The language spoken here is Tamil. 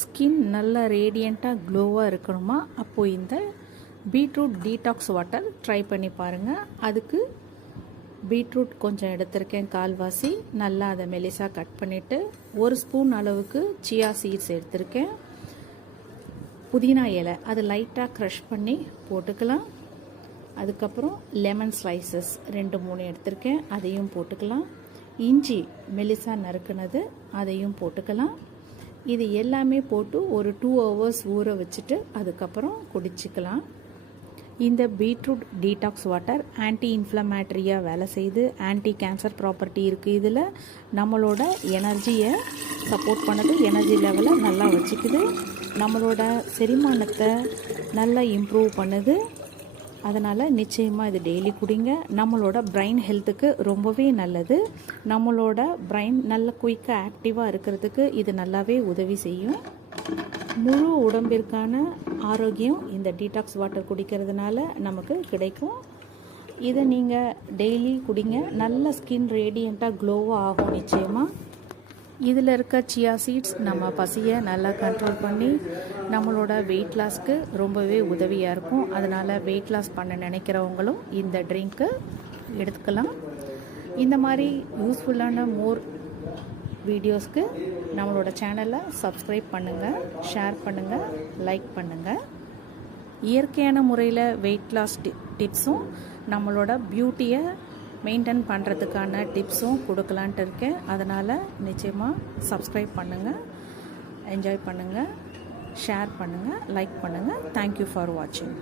ஸ்கின் நல்லா ரேடியண்ட்டாக க்ளோவாக இருக்கணுமா, அப்போது இந்த பீட்ரூட் டீடாக்ஸ் வாட்டர் ட்ரை பண்ணி பாருங்கள். அதுக்கு பீட்ரூட் கொஞ்சம் எடுத்திருக்கேன், கால்வாசி. நல்லா அதை மெலிசாக கட் பண்ணிவிட்டு 1 ஸ்பூன் அளவுக்கு சியா சீட்ஸ் எடுத்திருக்கேன். புதினா இலை அது லைட்டாக க்ரஷ் பண்ணி போட்டுக்கலாம். அதுக்கப்புறம் லெமன் ஸ்லைசஸ் 2-3 எடுத்திருக்கேன், அதையும் போட்டுக்கலாம். இஞ்சி மெலிசா நறுக்குனது அதையும் போட்டுக்கலாம். இது எல்லாமே போட்டு ஒரு 2 hours ஊற வச்சுட்டு அதுக்கப்புறம் குடிச்சிக்கலாம். இந்த பீட்ரூட் டீடாக்ஸ் வாட்டர் ஆன்டி இன்ஃப்ளமேட்டரியாக வேலை செய்து, ஆன்டி கேன்சர் ப்ராப்பர்ட்டி இருக்குது. இதில் நம்மளோட எனர்ஜியை சப்போர்ட் பண்ணுது, எனர்ஜி லெவலை நல்லா வச்சுக்குது, நம்மளோட செரிமானத்தை நல்லா இம்ப்ரூவ் பண்ணுது. அதனால் நிச்சயமாக இது டெய்லி குடிங்க. நம்மளோட பிரெயின் ஹெல்த்துக்கு ரொம்பவே நல்லது. நம்மளோட பிரெயின் நல்ல குயிக்காக ஆக்டிவாக இருக்கிறதுக்கு இது நல்லாவே உதவி செய்யும். முழு உடம்பிற்கான ஆரோக்கியம் இந்த டீடாக்ஸ் வாட்டர் குடிக்கிறதுனால நமக்கு கிடைக்கும். இதை நீங்கள் டெய்லி குடிங்க. நல்ல ஸ்கின் ரேடியண்ட்டாக க்ளோவாக ஆகும் நிச்சயமாக. இதில் இருக்க சியா சீட்ஸ் நம்ம பசியை நல்லா கண்ட்ரோல் பண்ணி நம்மளோட வெயிட் லாஸ்க்கு ரொம்பவே உதவியாக இருக்கும். அதனால் வெயிட் லாஸ் பண்ண நினைக்கிறவங்களும் இந்த ட்ரிங்க்கு எடுத்துக்கலாம். இந்த மாதிரி யூஸ்ஃபுல்லான மோர் வீடியோஸ்க்கு நம்மளோட சேனலை சப்ஸ்கிரைப் பண்ணுங்கள், ஷேர் பண்ணுங்கள், லைக் பண்ணுங்கள். இயற்கையான முறையில் வெயிட் லாஸ் டிப்ஸும் நம்மளோட பியூட்டியை மெயின்டைன் பண்ணுறதுக்கான டிப்ஸும் கொடுக்கலான்ட்டு இருக்கேன். அதனால் நிச்சயமாக சப்ஸ்கிரைப் பண்ணுங்கள், என்ஜாய் பண்ணுங்கள், ஷேர் பண்ணுங்கள், லைக் பண்ணுங்கள். தேங்க்யூ ஃபார் வாட்சிங்.